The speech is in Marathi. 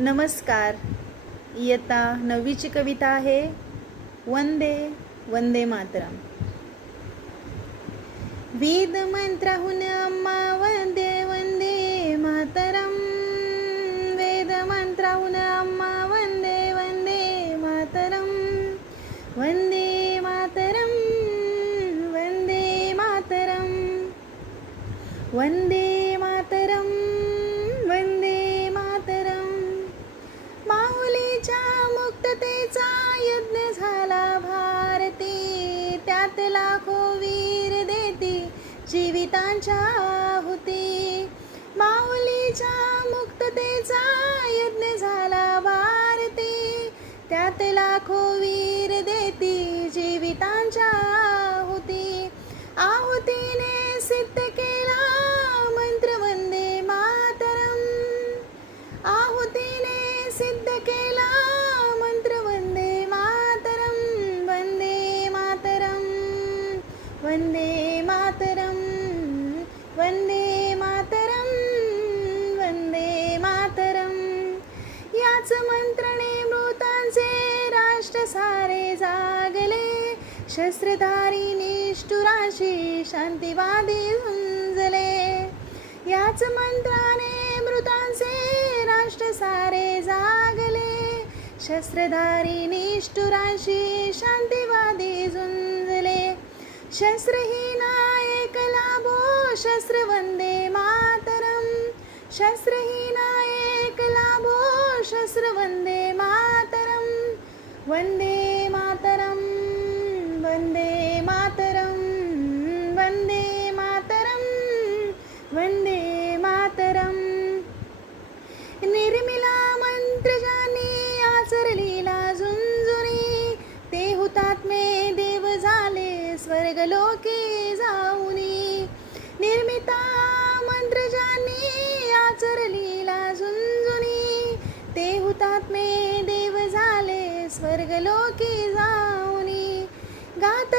नमस्कार. इयत्ता 9वीची कविता आहे वंदे वंदे मातरम. वेद मंत्राहून अम्मा वंदे वंदे मातरम. वेद मंत्राहून अम्मा वंदे वंदे मातरम. वंदे मातरम वंदे मातरम. वंदे मातरम वंदे मातरम. माऊलीच्या मुक्ततेचा यज्ञ झाला भारती. त्यात लाखो वीर देती जीवितांच्या आहुती. माऊलीच्या मुक्ततेचा यज्ञ झाला भारती. त्यात लाखो वीर देती जीवितांच्या आहुती. आहुतीने सिद्ध केला मंत्र वंदे मातरम. आहुतीने सिद्ध केला मंत्र वंदे मातरम. वंदे मातरम वंदे मातरम. वंदे मातरम वंदे मातरम. याच मंत्रणे मृतांचे राष्ट्र सारे जागले. शस्त्रधारी निष्ठुराशी शांतिवादी झुंजले. याच मंत्राने मृतांचे राष्ट्र सारे जागले. शस्त्रधारी निष्ठुराशी शांतिवादी झुंजले. शस्त्रहीन एक लाभो शस्त्र वंदे मातरम. शस्त्रहीन एक लाभो शस्त्र वंदे मातरम. वंदे मातरम वंदे मातरम. वंदे मातरम वंदे मातरम. निर्मिला मंत्र ज्यांनी आचरलीला झुंजुनी. ते हुतात्मे देव झाले स्वर्गलोकी जाऊनी. निर्मिता मंत्र ज्यांनी आचरलीला झुंजुनी. ते हुतात्मे देव झाले स्वर्गलोकी जाऊनी. गात